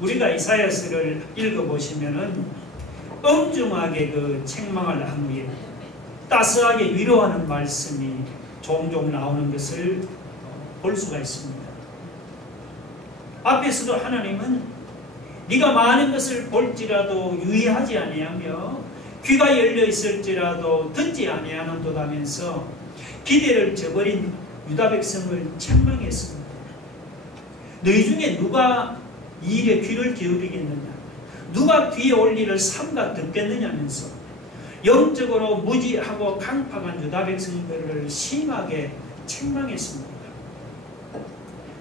우리가 이사야서를 읽어보시면은 엄중하게 그 책망을 한 후에 따스하게 위로하는 말씀이 종종 나오는 것을 볼 수가 있습니다. 앞에서도 하나님은 네가 많은 것을 볼지라도 유의하지 아니하며 귀가 열려 있을지라도 듣지 아니하는도다면서 기대를 저버린 유다 백성을 책망했습니다. 너희 중에 누가 이 일에 귀를 기울이겠느냐, 누가 뒤에 올 일을 삼가 듣겠느냐면서 영적으로 무지하고 강팍한 유다 백성들을 심하게 책망했습니다.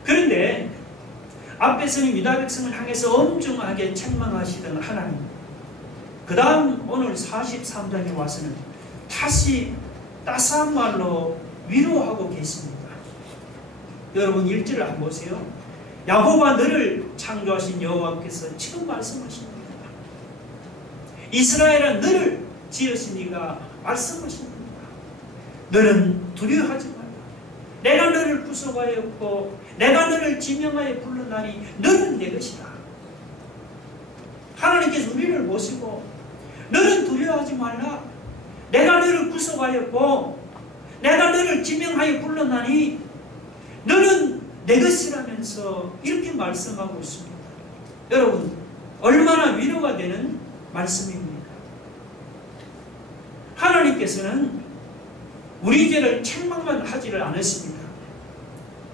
그런데 앞에서는 유다 백성을 향해서 엄중하게 책망하시던 하나님, 그 다음 오늘 43장에 와서는 다시 따스한 말로 위로하고 계십니다. 여러분 1절을 한번 보세요. 야곱아 너를 창조하신 여호와께서 지금 말씀하십니다. 이스라엘아 너를 지으신 이가 말씀하십니다. 너는 두려워하지 말라. 내가 너를 구속하였고 내가 너를 지명하여 불러나니 너는 내 것이다. 하나님께서 우리를 보시고 너는 두려워하지 말라. 내가 너를 구속하였고 내가 너를 지명하여 불러나니 너는 내 것이라면서 이렇게 말씀하고 있습니다. 여러분 얼마나 위로가 되는 말씀입니까? 하나님께서는 우리 죄를 책망만 하지를 않으십니다.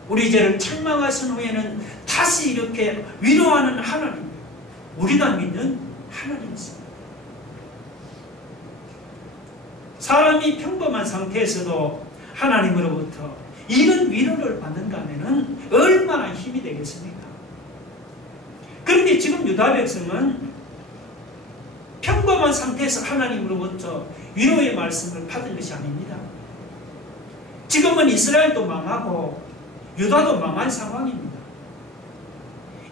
우리 죄를 책망하신 후에는 다시 이렇게 위로하는 하나님, 우리가 믿는 하나님이십니다. 사람이 평범한 상태에서도 하나님으로부터 이런 위로를 받는다면 얼마나 힘이 되겠습니까? 그런데 지금 유다 백성은 평범한 상태에서 하나님으로부터 위로의 말씀을 받은 것이 아닙니다. 지금은 이스라엘도 망하고 유다도 망한 상황입니다.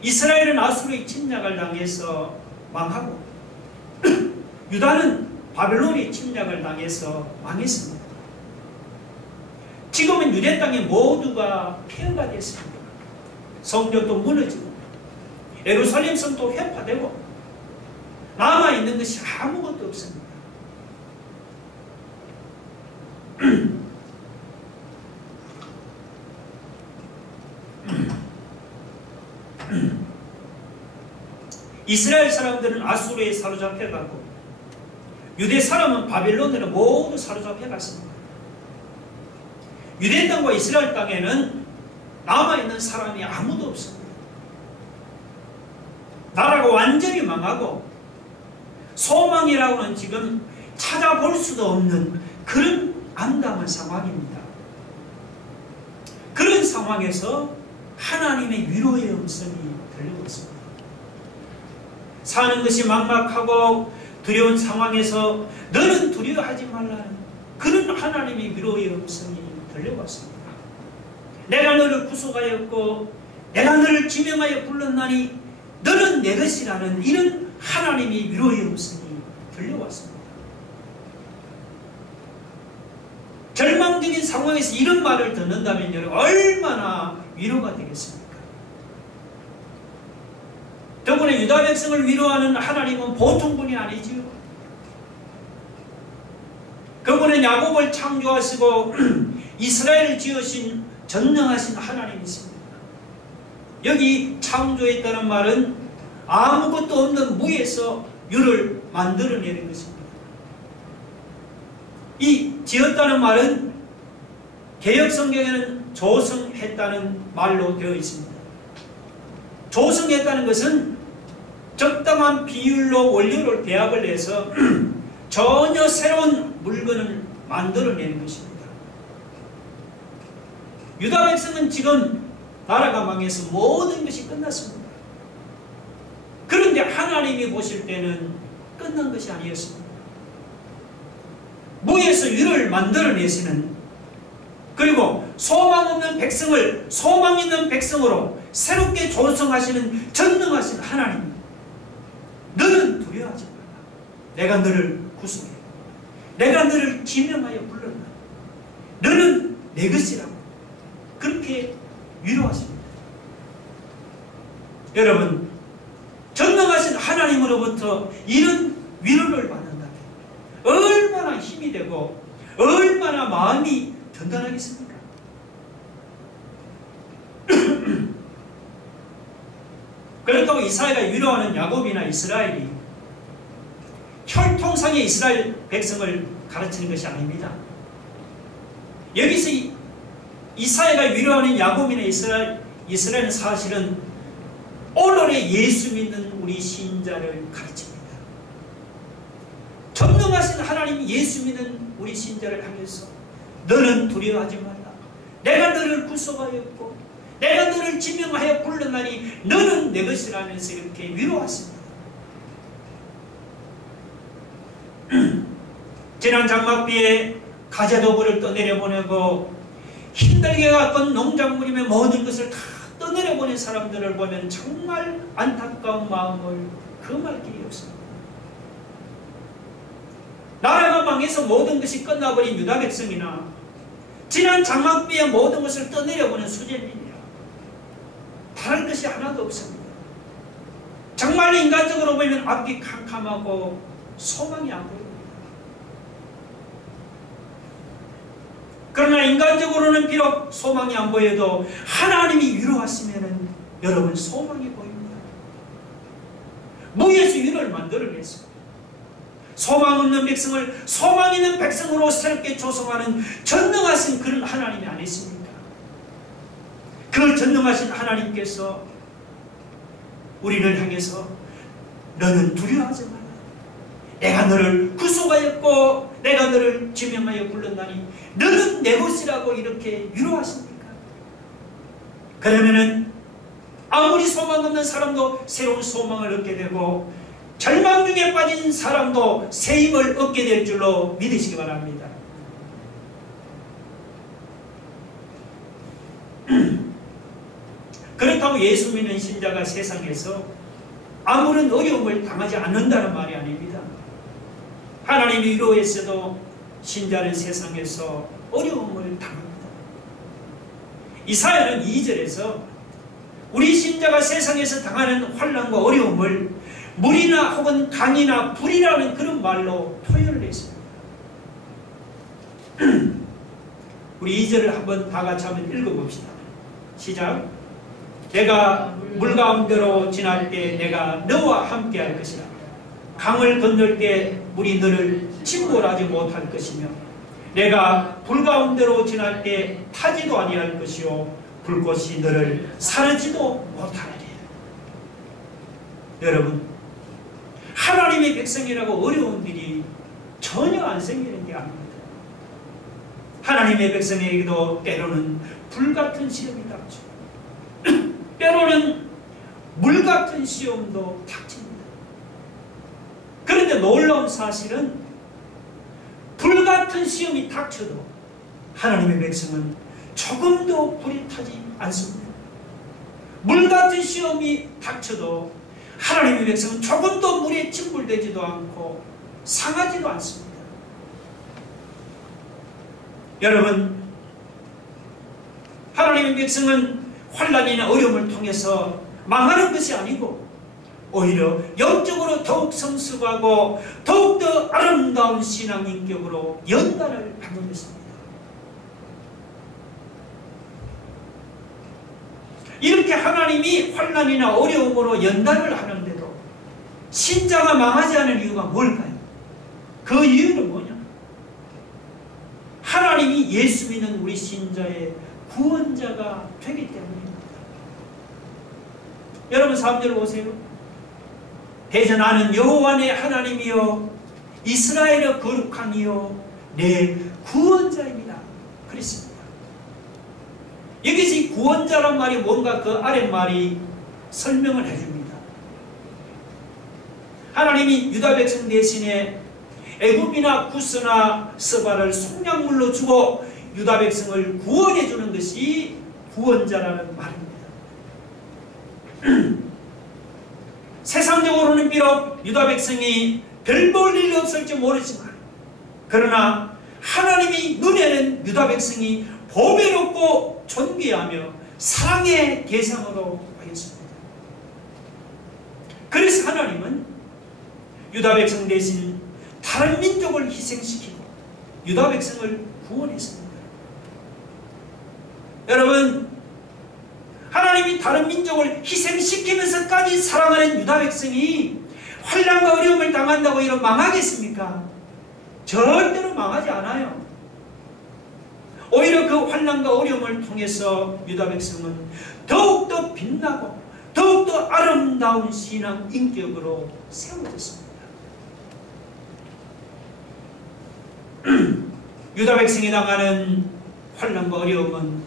이스라엘은 아수르의 침략을 당해서 망하고 유다는 바벨론의 침략을 당해서 망했습니다. 지금은 유대 땅에 모두가 폐허가 됐습니다. 성벽도 무너지고 예루살렘 성도 회파되고 남아있는 것이 아무것도 없습니다. 이스라엘 사람들은 아수르에 사로잡혀가고 유대 사람은 바벨론으로 모두 사로잡혀갔습니다. 유대 땅과 이스라엘 땅에는 남아있는 사람이 아무도 없습니다. 나라가 완전히 망하고 소망이라고는 지금 찾아볼 수도 없는 그런 암담한 상황입니다. 그런 상황에서 하나님의 위로의 음성이 들리고 있습니다. 사는 것이 막막하고 두려운 상황에서 너는 두려워하지 말라는 그런 하나님의 위로의 음성이 들려왔습니다. 내가 너를 구속하였고 내가 너를 지명하여 불렀나니 너는 내 것이라는 이런 하나님의 위로의 음성이 들려왔습니다. 절망적인 상황에서 이런 말을 듣는다면 여러분 얼마나 위로가 되겠습니까? 더구나 유다 백성을 위로하는 하나님은 보통 분이 아니지요. 그분은 야곱을 창조하시고 이스라엘을 지으신 전능하신 하나님이십니다. 여기 창조했다는 말은 아무것도 없는 무에서 유를 만들어내는 것입니다. 이 지었다는 말은 개역 성경에는 조성했다는 말로 되어 있습니다. 조성했다는 것은 적당한 비율로 원료를 배합을 해서 전혀 새로운 물건을 만들어내는 것입니다. 유다 백성은 지금 나라가 망해서 모든 것이 끝났습니다. 그런데 하나님이 보실 때는 끝난 것이 아니었습니다. 무에서 유를 만들어내시는, 그리고 소망 없는 백성을 소망 있는 백성으로 새롭게 조성하시는 전능하신 하나님, 너는 두려워하지 말라. 내가 너를 구속해. 내가 너를 지명하여 불렀다. 너는 내 것이라고. 그렇게 위로하십니다. 여러분, 하나님으로부터 이런 위로를 받는다. 얼마나 힘이 되고 얼마나 마음이 든든하겠습니까? 그렇다고 이사야가 위로하는 야곱이나 이스라엘이 혈통상의 이스라엘 백성을 가르치는 것이 아닙니다. 여기서 이사야가 위로하는 야곱이나 이스라엘은 사실은 오늘의 예수 믿는 우리 신자를 가르칩니다. 전능하신 하나님 예수 믿는 우리 신자를 향해서 너는 두려워하지 말라. 내가 너를 구속하였고 내가 너를 지명하여 불렀나니 너는 내 것이라 하면서 이렇게 위로하십니다. 지난 장막비에 가자도굴을 떠내려보내고 힘들게 가꾼 농작물임의 모든 것을 다 떠내려보낸 사람들을 보면 정말 안타까운 마음을 금할 길이 없습니다. 나라가 망해서 모든 것이 끝나버린 유다 백성이나 지난 장막비에 모든 것을 떠내려보낸 수재민이야. 다른 것이 하나도 없습니다. 정말 인간적으로 보면 앞이 캄캄하고 소망이 안 보입니다. 그러나 인간적으로는 비록 소망이 안 보여도 하나님이 위로하시면 여러분 소망이 보입니다. 무에서 위로를 만들어냈습니다. 소망 없는 백성을 소망 있는 백성으로 새롭게 조성하는 전능하신 그런 하나님이 아니십니까? 그 전능하신 하나님께서 우리를 향해서 너는 두려워하지 마라. 내가 너를 구속하였고 내가 너를 지명하여 불렀나니 너는 내 것이라고 이렇게 위로하십니까? 그러면은 아무리 소망 없는 사람도 새로운 소망을 얻게 되고 절망 중에 빠진 사람도 새 힘을 얻게 될 줄로 믿으시기 바랍니다. 그렇다고 예수 믿는 신자가 세상에서 아무런 어려움을 당하지 않는다는 말이 아닙니다. 하나님이 위로했어도 신자는 세상에서 어려움을 당합니다. 이사야는 2절에서 우리 신자가 세상에서 당하는 환난과 어려움을 물이나 혹은 강이나 불이라는 그런 말로 표현을 했습니다. 우리 2절을 한번 다 같이 한번 읽어봅시다. 시작. 내가 물 가운데로 지날 때 내가 너와 함께 할 것이라. 강을 건널 때 물이 너를 침몰하지 못할 것이며 내가 불 가운데로 지날 때 타지도 아니할 것이요 불꽃이 너를 사르지도 못하리라. 여러분, 하나님의 백성이라고 어려운 일이 전혀 안 생기는 게 아닙니다. 하나님의 백성에게도 때로는 불같은 시험이 닥치고 때로는 물같은 시험도 닥칩니다. 그런데 놀라운 사실은 불같은 시험이 닥쳐도 하나님의 백성은 조금도 불이 타지 않습니다. 물같은 시험이 닥쳐도 하나님의 백성은 조금도 물에 침몰되지도 않고 상하지도 않습니다. 여러분, 하나님의 백성은 환난이나 어려움을 통해서 망하는 것이 아니고 오히려 영적으로 더욱 성숙하고 더욱더 아름다운 신앙 인격으로 연단을 받는 것입니다. 이렇게 하나님이 환난이나 어려움으로 연단을 하는데도 신자가 망하지 않은 이유가 뭘까요? 그 이유는 뭐냐? 하나님이 예수 믿는 우리 신자의 구원자가 되기 때문입니다. 여러분 3절 보세요. 대전하는 여호와 내 하나님이여 이스라엘의 거룩한 이여 내 구원자입니다. 그랬습니다. 여기서 구원자란 말이 뭔가 그 아랫말이 설명을 해줍니다. 하나님이 유다 백성 대신에 애굽이나 구스나 스바를 속량물로 주고 유다 백성을 구원해 주는 것이 구원자라는 말입니다. 세상적으로는 비록 유다 백성이 별 볼 일 없을지 모르지만 그러나 하나님이 눈에는 유다 백성이 보배롭고 존귀하며 사랑의 대상으로 하였습니다. 그래서 하나님은 유다 백성 대신 다른 민족을 희생시키고 유다 백성을 구원했습니다. 여러분, 하나님이 다른 민족을 희생시키면서까지 사랑하는 유다 백성이 환난과 어려움을 당한다고 이런 망하겠습니까? 절대로 망하지 않아요. 오히려 그 환난과 어려움을 통해서 유다 백성은 더욱더 빛나고 더욱더 아름다운 신앙 인격으로 세워졌습니다. 유다 백성이 당하는 환난과 어려움은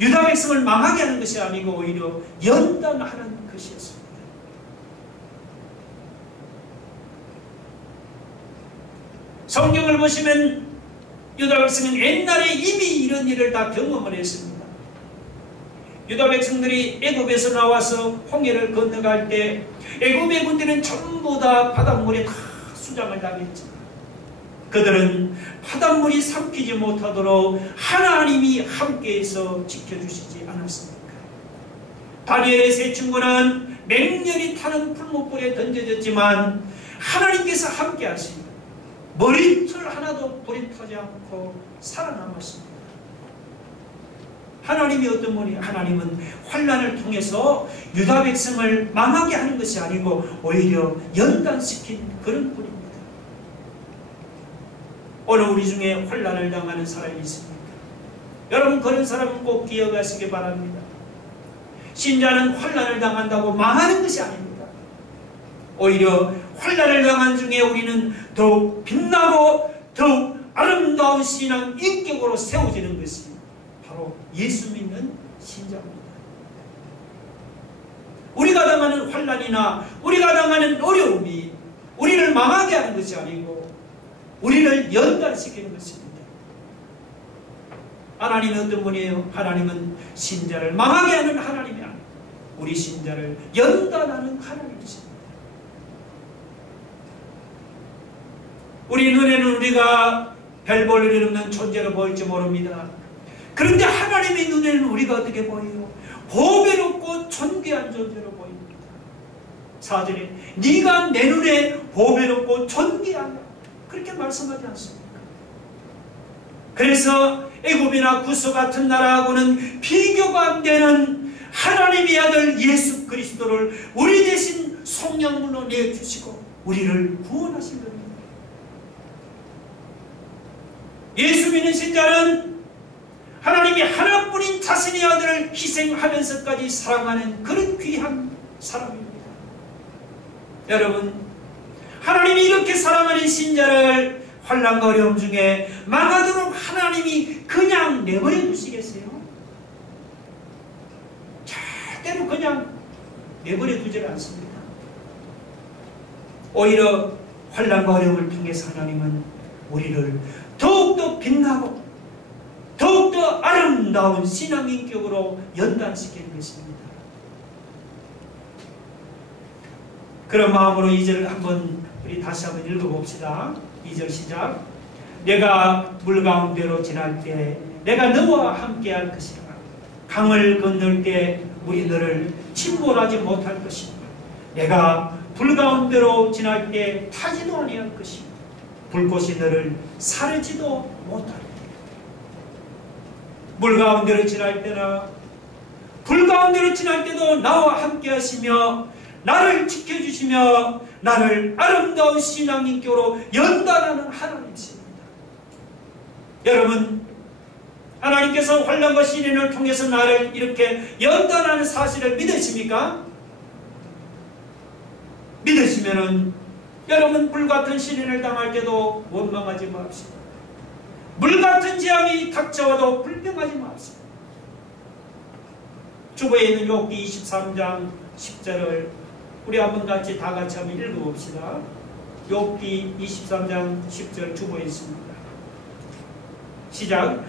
유다 백성을 망하게 하는 것이 아니고 오히려 연단하는 것이었습니다. 성경을 보시면 유다 백성은 옛날에 이미 이런 일을 다 경험을 했습니다. 유다 백성들이 애굽에서 나와서 홍해를 건너갈 때 애굽의 군대는 전부 다 바닷물에 다 수장을 당했지만 그들은 바닷물이 삼키지 못하도록 하나님이 함께해서 지켜주시지 않았습니까? 다니엘의 세 친구는 맹렬히 타는 풀무불에 던져졌지만 하나님께서 함께 하시며 머리털 하나도 불이 타지 않고 살아남았습니다. 하나님이 어떤 분이? 하나님은 환난을 통해서 유다 백성을 망하게 하는 것이 아니고 오히려 연단시킨 그런 분입니다. 오늘 우리 중에 환난을 당하는 사람이 있습니까? 여러분, 그런 사람은 꼭 기억하시기 바랍니다. 신자는 환난을 당한다고 망하는 것이 아닙니다. 오히려 환난을 당한 중에 우리는 더욱 빛나고 더욱 아름다운 신앙 인격으로 세워지는 것이 바로 예수 믿는 신자입니다. 우리가 당하는 환난이나 우리가 당하는 어려움이 우리를 망하게 하는 것이 아니고 우리를 연단시키는 것입니다. 하나님은 어떤 분이에요? 하나님은 신자를 망하게 하는 하나님이 아니고 우리 신자를 연단하는 하나님이십니다. 우리 눈에는 우리가 별 볼 일 없는 존재로 보일지 모릅니다. 그런데 하나님의 눈에는 우리가 어떻게 보여요? 보배롭고 존귀한 존재로 보입니다. 4절에 네가 내 눈에 보배롭고 존귀하다 그렇게 말씀하지 않습니까? 그래서 애굽이나 구스 같은 나라하고는 비교가 안 되는 하나님의 아들 예수 그리스도를 우리 대신 속량물로 내주시고 우리를 구원하신 겁니다. 예수 믿는 신자는 하나님이 하나뿐인 자신의 아들을 희생하면서까지 사랑하는 그런 귀한 사람입니다. 여러분, 하나님이 이렇게 사랑하는 신자를 환난과 어려움 중에 망하도록 하나님이 그냥 내버려 두시겠어요? 절대로 그냥 내버려 두질 않습니다. 오히려 환난과 어려움을 통해서 하나님은 우리를 더욱더 빛나고 더욱더 아름다운 신앙인격으로 연단시키는 것입니다. 그런 마음으로 2절을 우리 다시 한번 읽어봅시다. 2절 시작. 내가 물 가운데로 지날 때 내가 너와 함께할 것이라. 강을 건널 때 물이 너를 침몰하지 못할 것이라. 내가 불 가운데로 지날 때 타지도 아니할 것이라. 불꽃이 너를 사르지도 못하리라. 물 가운데로 지날 때나 불 가운데로 지날 때도 나와 함께 하시며 나를 지켜주시며 나를 아름다운 신앙인격으로 연단하는 하나님이십니다. 여러분, 하나님께서 환난과 시련을 통해서 나를 이렇게 연단하는 사실을 믿으십니까? 믿으시면은 여러분, 불같은 시련을 당할 때도 원망하지 맙시다. 물같은 재앙이 닥쳐와도 불평하지 맙시다. 주보에 있는 욥기 23장 10절을 우리 한번 다 같이 한번 읽어봅시다. 욥기 23장 10절 주보에 있습니다. 시작.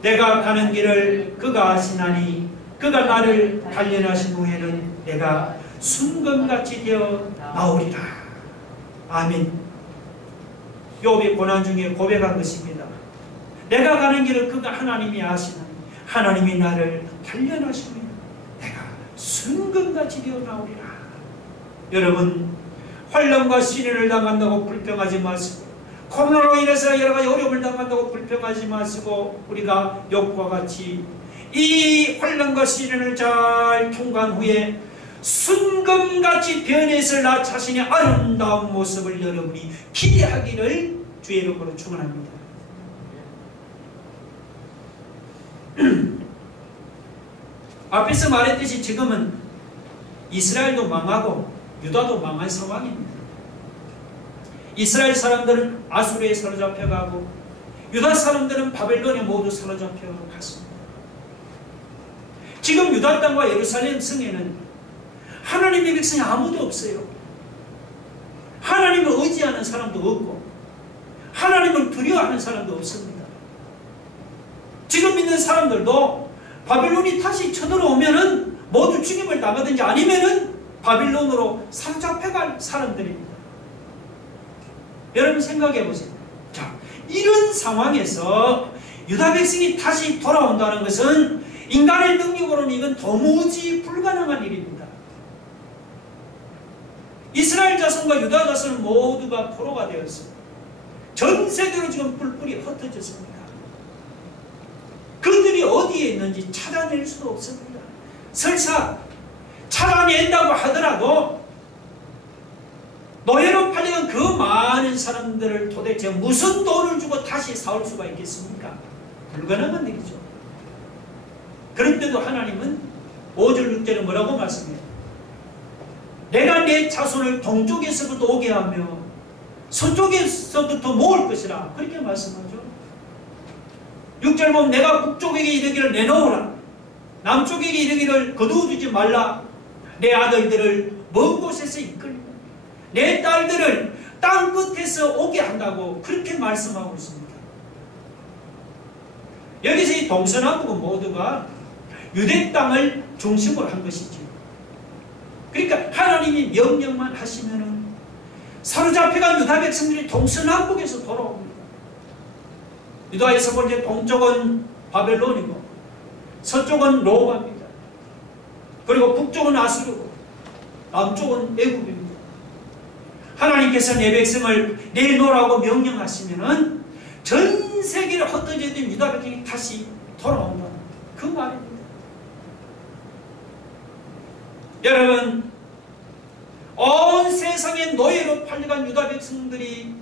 내가 가는 길을 그가 아시나니 그가 나를 단련하신 후에는 내가 순금같이 되어 나오리라. 아멘. 욥이 고난 중에 고백한 것입니다. 내가 가는 길을 그가 하나님이 아시나니 하나님이 나를 단련하시면 내가 순금같이 되어 나오리라. 여러분, 환난과 시련을 당한다고 불평하지 마시고, 코로나로 인해서 여러 가지 어려움을 당한다고 불평하지 마시고, 우리가 욥과 같이 이 환난과 시련을 잘 통과한 후에 순금같이 변해서 나 자신의 아름다운 모습을 여러분이 기대하기를 주의 이름으로 축원합니다. 앞에서 말했듯이 지금은 이스라엘도 망하고 유다도 망한 상황입니다. 이스라엘 사람들은 아수르에 사로잡혀가고 유다 사람들은 바벨론에 모두 사로잡혀갔습니다. 지금 유다 땅과 예루살렘 성에는 하나님의 백성이 아무도 없어요. 하나님을 의지하는 사람도 없고 하나님을 두려워하는 사람도 없습니다. 지금 있는 사람들도 바벨론이 다시 쳐들어오면은 모두 죽임을 당하든지 아니면은 바빌론으로 사로잡혀갈 사람들입니다. 여러분 생각해 보세요. 자, 이런 상황에서 유다 백성이 다시 돌아온다는 것은 인간의 능력으로는 이건 도무지 불가능한 일입니다. 이스라엘 자손과 유다 자손은 모두가 포로가 되었습니다. 전 세계로 지금 뿔뿔이 흩어졌습니다. 그들이 어디에 있는지 찾아낼 수도 없습니다. 설사 찾아낸다고 하더라도 노예로 팔려간 그 많은 사람들을 도대체 무슨 돈을 주고 다시 사올 수가 있겠습니까? 불가능한 일이죠. 그런데도 하나님은 5절 6절에 뭐라고 말씀해요? 내가 내 자손을 동쪽에서부터 오게 하며 서쪽에서부터 모을 것이라 그렇게 말씀하죠. 6절 보면 내가 북쪽에게 이르기를 내놓으라, 남쪽에게 이르기를 거두어두지 말라, 내 아들들을 먼 곳에서 이끌고 내 딸들을 땅 끝에서 오게 한다고 그렇게 말씀하고 있습니다. 여기서 이 동서남북은 모두가 유대 땅을 중심으로 한 것이죠. 그러니까 하나님이 명령만 하시면은 사로잡혀간 유다 백성들이 동서남북에서 돌아옵니다. 유다에서 볼 때 동쪽은 바벨론이고 서쪽은 로마입니다. 그리고 북쪽은 아수르고 남쪽은 애굽입니다. 하나님께서 내 백성을 내놓으라고 명령하시면은 전 세계를 흩어져 있던 유다 백성이 다시 돌아온다, 그 말입니다. 여러분, 온 세상에 노예로 팔려간 유다 백성들이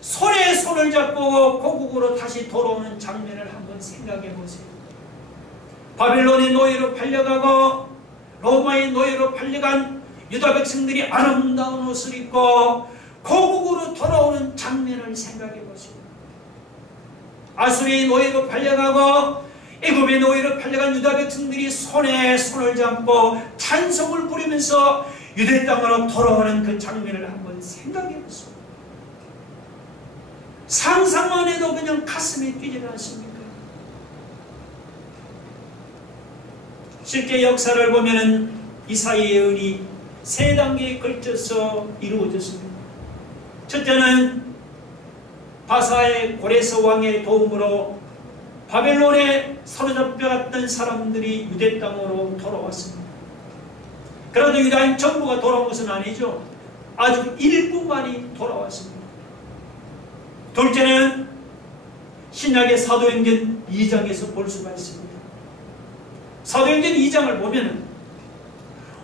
손에 손을 잡고 고국으로 다시 돌아오는 장면을 한번 생각해 보세요. 바벨론의 노예로 팔려가고 로마의 노예로 팔려간 유다 백성들이 아름다운 옷을 입고 고국으로 돌아오는 장면을 생각해 보세요. 아수르의 노예로 팔려가고 애굽의 노예로 팔려간 유다 백성들이 손에 손을 잡고 찬송을 부르면서 유대 땅으로 돌아오는 그 장면을 한번 생각해 보세요. 상상만 해도 그냥 가슴이 뛰지 않습니까? 실제 역사를 보면은 이사야의 예언이 세 단계에 걸쳐서 이루어졌습니다. 첫째는 바사의 고레스 왕의 도움으로 바벨론에 사로잡혀갔던 사람들이 유대 땅으로 돌아왔습니다. 그래도 유다인 전부가 돌아온 것은 아니죠. 아주 일부만이 돌아왔습니다. 둘째는 신약의 사도행전 2장에서 볼 수가 있습니다. 사도행전 2장을 보면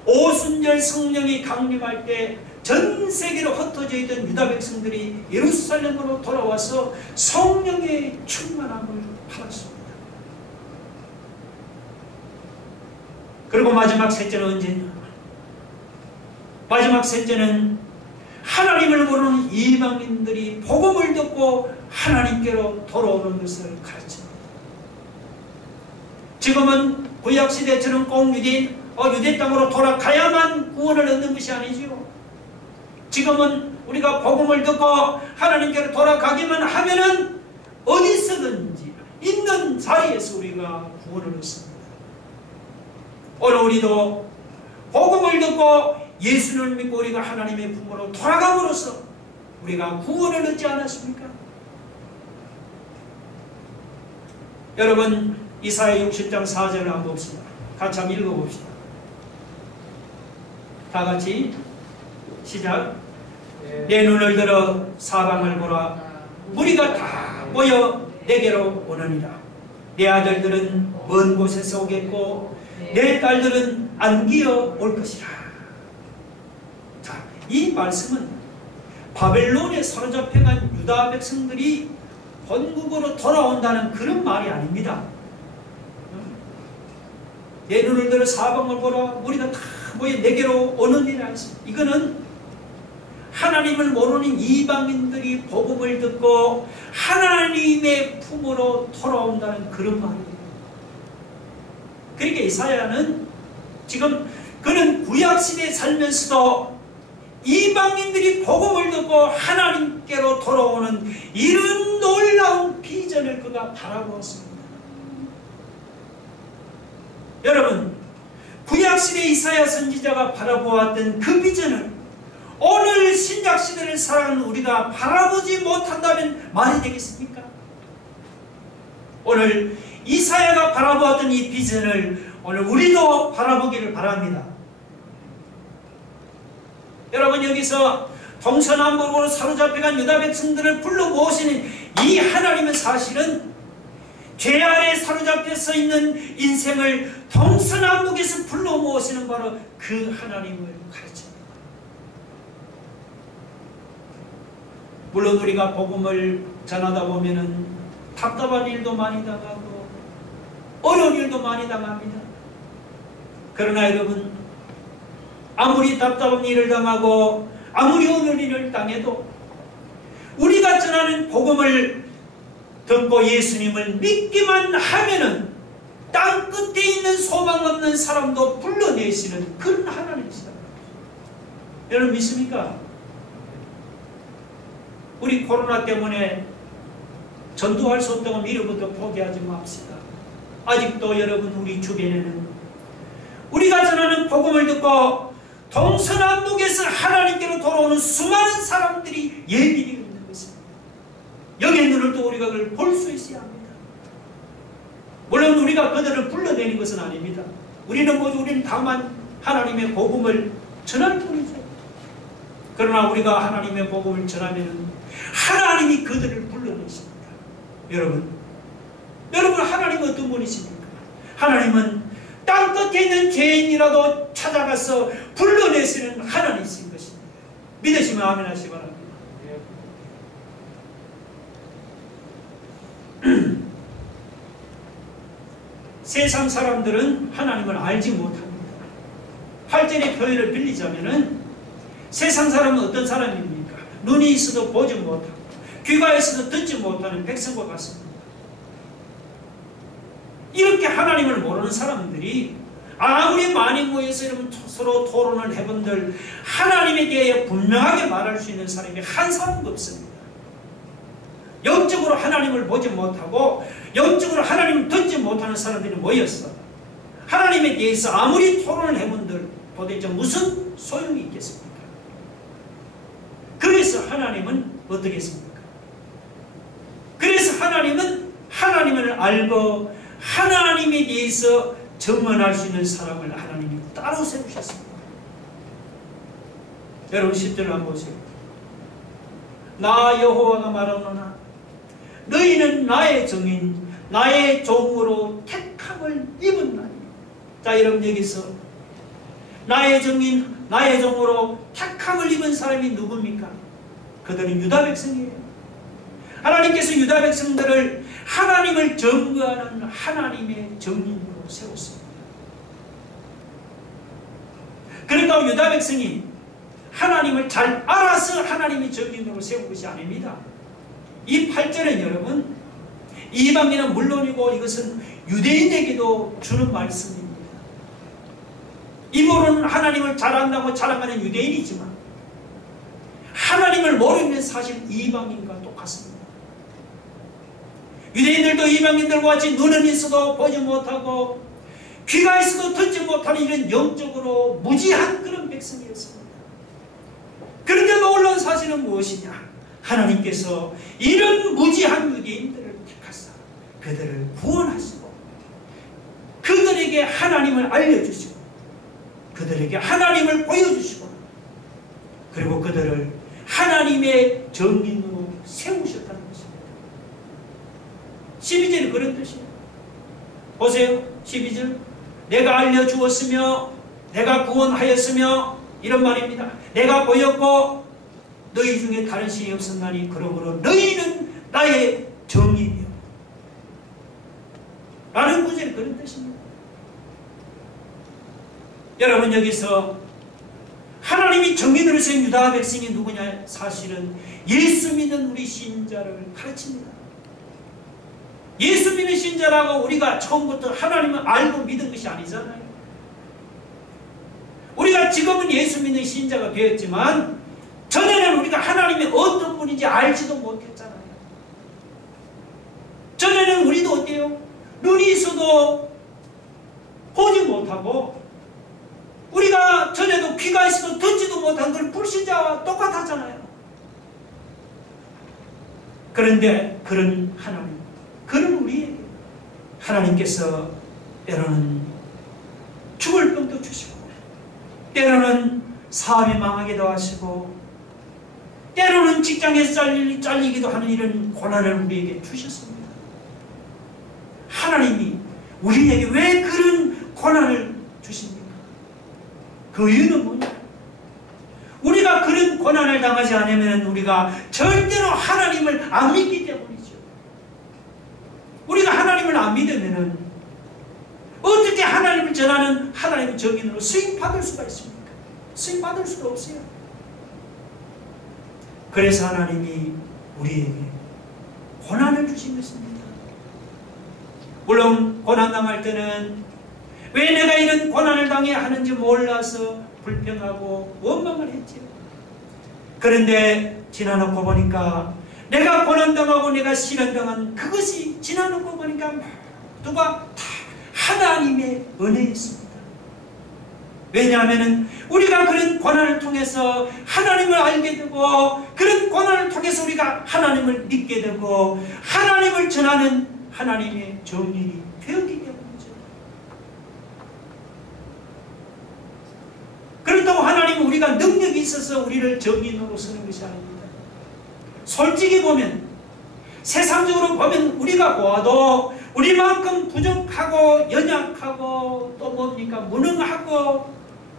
오순절 성령이 강림할 때 전 세계로 흩어져 있던 유다 백성들이 예루살렘으로 돌아와서 성령의 충만함을 받았습니다. 그리고 마지막 셋째는 언제냐? 마지막 셋째는 하나님을 모르는 이방인들이 복음을 듣고 하나님께로 돌아오는 것을 가르칩니다. 지금은 구약시대처럼 꼭 유대 땅으로 돌아가야만 구원을 얻는 것이 아니지요. 지금은 우리가 복음을 듣고 하나님께로 돌아가기만 하면은 어디서든지 있는 자리에서 우리가 구원을 얻습니다. 오늘 우리도 복음을 듣고 예수를 믿고 우리가 하나님의 품으로 돌아감으로써 우리가 구원을 얻지 않았습니까? 여러분, 이사야 60장 4절을 한번 봅시다. 같이 한번 읽어봅시다. 다 같이 시작. 내 눈을 들어 사방을 보라. 무리가 다 모여 내게로 오느니라. 내 아들들은 먼 곳에서 오겠고 내 딸들은 안기어 올 것이라. 자, 이 말씀은 바벨론에 사로잡혀간 유다 백성들이 본국으로 돌아온다는 그런 말이 아닙니다. 내 눈을 들어 사방을 보라. 무리가 다 모여 내게로 오느니라. 이거는 하나님을 모르는 이방인들이 복음을 듣고 하나님의 품으로 돌아온다는 그런 말이에요. 그러니까 이사야는 지금 그는 구약시대에 살면서도 이방인들이 복음을 듣고 하나님께로 돌아오는 이런 놀라운 비전을 그가 바라보았습니다. 여러분, 구약시대 이사야 선지자가 바라보았던 그 비전을 오늘 신약시대를 살아가는 우리가 바라보지 못한다면 말이 되겠습니까? 오늘 이사야가 바라보았던 이 비전을 오늘 우리도 바라보기를 바랍니다. 여러분, 여기서 동서남북으로 사로잡혀간 유다 백성들을 불러 모으시는 이 하나님은 사실은 죄 아래 사로잡혀서 있는 인생을 동서남북에서 불러 모으시는 바로 그 하나님을 가르칩니다. 물론 우리가 복음을 전하다 보면은 답답한 일도 많이 당하고 어려운 일도 많이 당합니다. 그러나 여러분, 아무리 답답한 일을 당하고 아무리 어려운 일을 당해도 우리가 전하는 복음을 듣고 예수님을 믿기만 하면은 땅 끝에 있는 소망 없는 사람도 불러내시는 그런 하나님이시다. 여러분 믿습니까? 우리 코로나 때문에 전도할 수 없다고 미루부터 포기하지 맙시다. 아직도 여러분 우리 주변에는 우리가 전하는 복음을 듣고 동서남북에서 하나님께로 돌아오는 수많은 사람들이 예비되어 있는 것입니다. 여기에 눈을 또 우리가 그걸 볼 수 있어야 합니다. 물론 우리가 그들을 불러내는 것은 아닙니다. 우리는 다만 하나님의 복음을 전할 뿐이죠. 그러나 우리가 하나님의 복음을 전하면 하나님이 그들을 불러내십니다. 여러분 하나님은 어떤 분이십니까? 하나님은 땅 끝에 있는 죄인이라도 찾아가서 불러내시는 하나님이신 것입니다. 믿으시면 아멘 하시기 바랍니다. 세상 사람들은 하나님을 알지 못합니다. 8절의 표현을 빌리자면은 세상 사람은 어떤 사람입니까? 눈이 있어도 보지 못하고 귀가 있어도 듣지 못하는 백성과 같습니다. 이렇게 하나님을 모르는 사람들이 아무리 많이 모여서 여러분 서로 토론을 해본들 하나님에 대해 분명하게 말할 수 있는 사람이 한 사람도 없습니다. 영적으로 하나님을 보지 못하고 영적으로 하나님을 듣지 못하는 사람들이 모였어. 하나님에 대해서 아무리 토론을 해본들 도대체 무슨 소용이 있겠습니까? 그래서 하나님은 어떻게 했습니까? 그래서 하나님은 하나님을 알고 하나님에 대해서 증언할 수 있는 사람을 하나님이 따로 세우셨습니다. 여러분 10절 한번 보세요. 나 여호와가 말하노나 너희는 나의 정인 나의 종으로 택함을 입었나니. 자, 여러분 여기서 나의 정인 나의 종으로 택함을 입은 사람이 누굽니까? 그들은 유다 백성이에요. 하나님께서 유다 백성들을 하나님을 증거하는 하나님의 정인으로 세웠습니다. 그러니까 유다 백성이 하나님을 잘 알아서 하나님의 정인으로 세운 것이 아닙니다. 이 8절은 여러분 이방인은 물론이고 이것은 유대인에게도 주는 말씀입니다. 입으로는 하나님을 잘 안다고 자랑하는 유대인이지만 하나님을 모르는 사실 이방인과 똑같습니다. 유대인들도 이방인들과 같이 눈은 있어도 보지 못하고 귀가 있어도 듣지 못하는 이런 영적으로 무지한 그런 백성이었습니다. 그런데 놀라운 사실은 무엇이냐? 하나님께서 이런 무지한 유대인들을 택하사 그들을 구원하시고 그들에게 하나님을 알려주시고 그들에게 하나님을 보여주시고 그리고 그들을 하나님의 정인으로 세우셨다는 것입니다. 12절이 그런 뜻이에요. 보세요. 12절. 내가 알려주었으며 내가 구원하였으며 이런 말입니다. 내가 보였고 너희 중에 다른 신이 없었나니 그러므로 너희는 나의 정인이요. 라는 구절이 그런 뜻입니다. 여러분 여기서 하나님이 정인으로 세운 유다 백성이 누구냐? 사실은 예수 믿는 우리 신자를 가르칩니다. 예수 믿는 신자라고 우리가 처음부터 하나님을 알고 믿은 것이 아니잖아요. 우리가 지금은 예수 믿는 신자가 되었지만 전에는 우리가 하나님이 어떤 분인지 알지도 못했잖아요. 전에는 우리도 어때요? 눈이 있어도 보지 못하고 우리가 전에도 귀가 있어도 듣지도 못한 걸 불신자와 똑같았잖아요. 그런데 그런 하나님, 그런 우리에게 하나님께서 때로는 죽을 병도 주시고 때로는 사업이 망하기도 하시고 때로는 직장에서 잘리기도 하는 이런 고난을 우리에게 주셨습니다. 하나님이 우리에게 왜 그런 고난을 주십니까? 그 이유는 뭐냐? 우리가 그런 고난을 당하지 않으면 우리가 절대로 하나님을 안 믿기 때문이죠. 우리가 하나님을 안 믿으면 어떻게 하나님을 전하는 하나님의 정인으로 수임받을 수가 있습니까? 수임받을 수가 없어요. 그래서 하나님이 우리에게 고난을 주신 것입니다. 물론 고난당할 때는 왜 내가 이런 고난을 당해야 하는지 몰라서 불평하고 원망을 했지요. 그런데 지나놓고 보니까 내가 고난당하고 내가 시련당한 그것이 지나놓고 보니까 모두가 다 하나님의 은혜였습니다. 왜냐하면 우리가 그런 고난을 통해서 하나님을 알게 되고 그런 고난을 통해서 우리가 하나님을 믿게 되고 하나님을 전하는 하나님의 정인이 되었기 때문이죠. 그렇다고 하나님은 우리가 능력이 있어서 우리를 정인으로 쓰는 것이 아닙니다. 솔직히 보면 세상적으로 보면 우리가 보아도 우리만큼 부족하고 연약하고 또 뭡니까 무능하고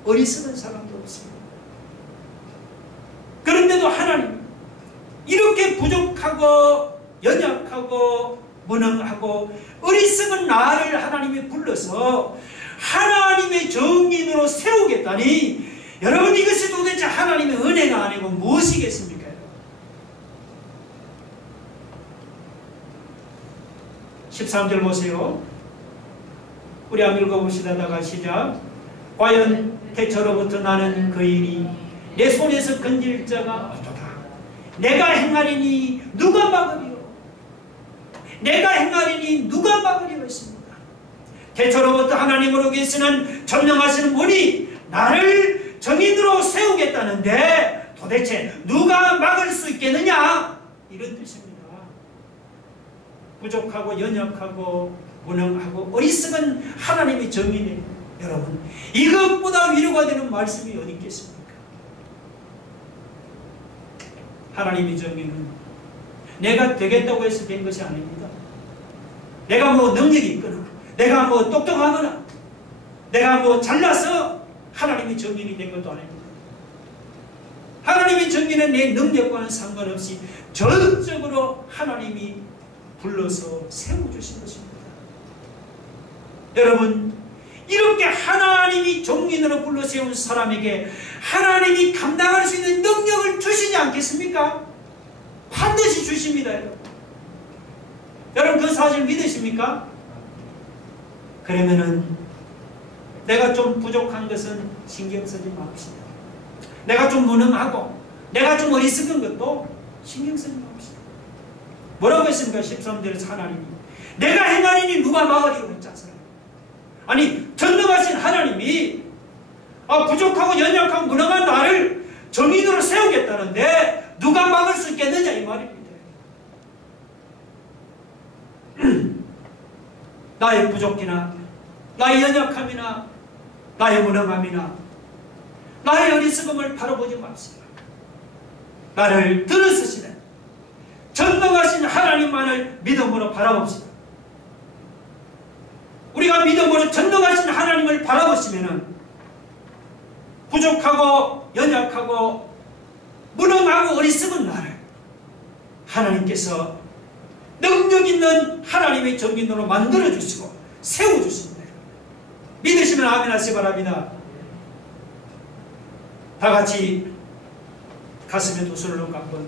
어리석은 사람도 없습니다. 그런데도 하나님 이렇게 부족하고 연약하고 무능하고 어리석은 나를 하나님이 불러서 하나님의 정인으로 세우겠다니 여러분 이것이 도대체 하나님의 은혜가 아니고 무엇이겠습니까? 13절 보세요. 우리 한번 읽어봅시다. 다 시작. 과연 태초로부터 나는 그 일이 내 손에서 건질 자가 없도다. 내가 행하리니 누가 막으리요? 내가 행하리니 누가 막으리요? 했습니다. 태초로부터 하나님으로 계시는 전능하시는 분이 나를 정인으로 세우겠다는데 도대체 누가 막을 수 있겠느냐? 이런 뜻입니다. 부족하고 연약하고 무능하고 어리석은 하나님의 정인에 여러분 이것보다 위로가 되는 말씀이 어디 있겠습니까? 하나님의 정인은 내가 되겠다고 해서 된 것이 아닙니다. 내가 뭐 능력이 있거나 내가 뭐 똑똑하거나 내가 뭐 잘나서 하나님의 정인이 된 것도 아닙니다. 하나님의 정인은 내 능력과는 상관없이 전적으로 하나님이 불러서 세워주신 것입니다. 여러분 이렇게 하나님이 정인으로 불러 세운 사람에게 하나님이 감당할 수 있는 능력을 주시지 않겠습니까? 반드시 주십니다. 여러분 그 사실 믿으십니까? 그러면은 내가 좀 부족한 것은 신경 쓰지 맙시다. 내가 좀 무능하고 내가 좀 어리석은 것도 신경 쓰지 맙시다. 뭐라고 했습니까? 13절에서 하나님이 내가 행하리니 누가 막으리요 했잖아요. 아니 전능하신 하나님이 부족하고 연약하고 무능한 나를 정인으로 세우겠다는데 누가 막을 수 있겠느냐 이 말입니다. 나의 부족이나 나의 연약함이나 나의 무능함이나 나의 어리석음을 바라보지 맙시다. 나를 들으시는 전능하신 하나님만을 믿음으로 바라봅시다. 우리가 믿음으로 전능하신 하나님을 바라보시면은 부족하고 연약하고 무능하고 어리석은 나를 하나님께서 능력 있는 하나님의 정인으로 만들어주시고 세워주십니다. 믿으시면 아멘 하시기 바랍니다. 다같이 가슴에 두 손을 얹고 한번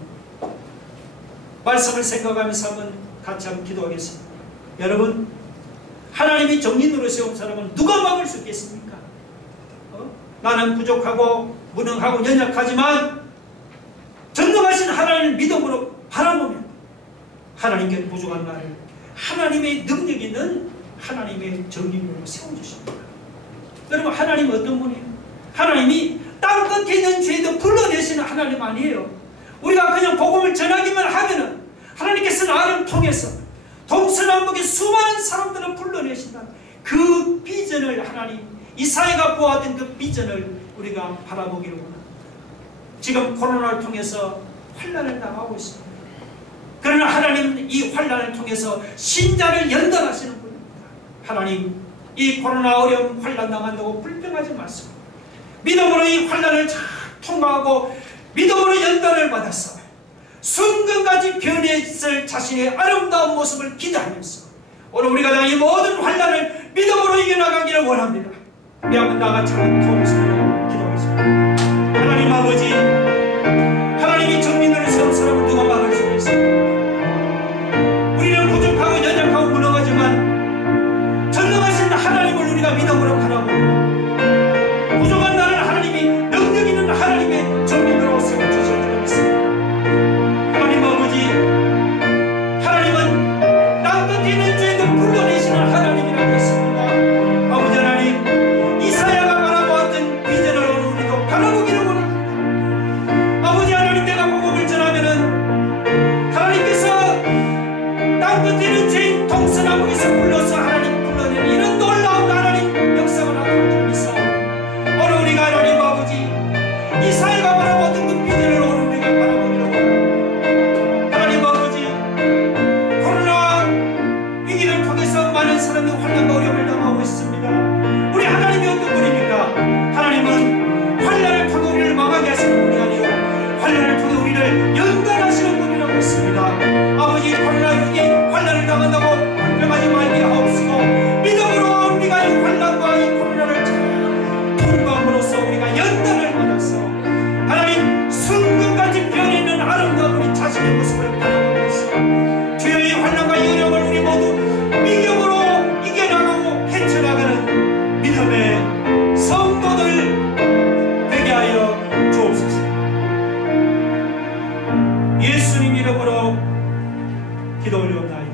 말씀을 생각하면서 한번 같이 한번 기도하겠습니다. 여러분, 하나님이 정인으로 세운 사람은 누가 막을 수 있겠습니까? 나는 부족하고 무능하고 연약하지만 전능하신 하나님을 믿음으로 바라보면 하나님께 부족한 나를 하나님의 능력 있는 하나님의 정인으로 세워주십니다. 여러분, 하나님은 어떤 분이에요? 하나님이 땅 끝에 있는 죄도 불러내시는 하나님 아니에요. 우리가 그냥 복음을 전하기만 하면은 하나님께서 나를 통해서 동서남북의 수많은 사람들을 불러내신다. 그 비전을 하나님, 이사야가 보았던 그 비전을 우리가 바라보기를 원합니다. 지금 코로나를 통해서 환난을 당하고 있습니다. 그러나 하나님은 이 환난을 통해서 신자를 연단하시는 분입니다. 하나님, 이 코로나 어려움 환난 당한다고 불평하지 마시고 믿음으로 이 환난을 잘 통과하고 믿음으로 연단을 받아서 순간까지 변했을 자신의 아름다운 모습을 기대하면서 오늘 우리가 당한 이 모든 환난을 믿음으로 이겨나가기를 원합니다. 우리 한번 나같이 한번 기도하겠습니다. 하나님 아버지, 하나님이 정민으로 세운 사람을 누가 막을 수 있습니까? 우리는 부족하고 연약하고 무능하지만 전능하신 하나님을 우리가 믿음으로 바라봅니다. 부족한 나를 하나님이 능력 있는 하나님의 정민으로 세워주실 줄 믿습니다. 하나님 아버지, 하나님은 땅 끝에 있는 죄도 불러내시는 하나님이라고 했습니다. 아버지 하나님, 이사야가 바라보았던 비전을 오늘 우리도 바라보기를 원합니다. 아버지 하나님, 내가 복음을 전하면은 하나님께서 땅 끝에 있는 죄인 동서남북에서 불러서 하나님 불러내는 이런 놀라운 하나님 역사가 나타날 줄 믿사 오늘 우리가 하나님 아버지 이사야가 바라보았던 그 비전을 오늘 우리가 바라보기를 원합니다. 하나님 아버지, 코로나 위기를 통해서 많은 사람이 환난과 어려움을 당하고 있습니다. 우리 하나님이 어떤 분입니까? 하나님은 환난을 통해 우리를 망하게 하시는 분이 아니요 환난을 통해 우리를 연단하시는 분이라고 했습니다. 아버지, 코로나 위기 환난을 당한다고 불평하지 말게 하옵시고 믿음으로 우리가 이 환난과 이 코로나를 잘 통과함으로써 우리가 연단을 받아서 하나님 순간까지 변해있는 아름다운 우리 자신의 모습을 바라보면서 주여 이 환난과 이 어려움을 우리 모두 믿음으로 이겨나가고 헤쳐나가는 믿음의 성도들 되게 하여 주옵소서. 예수님 이름으로 기도 올려옵나이다.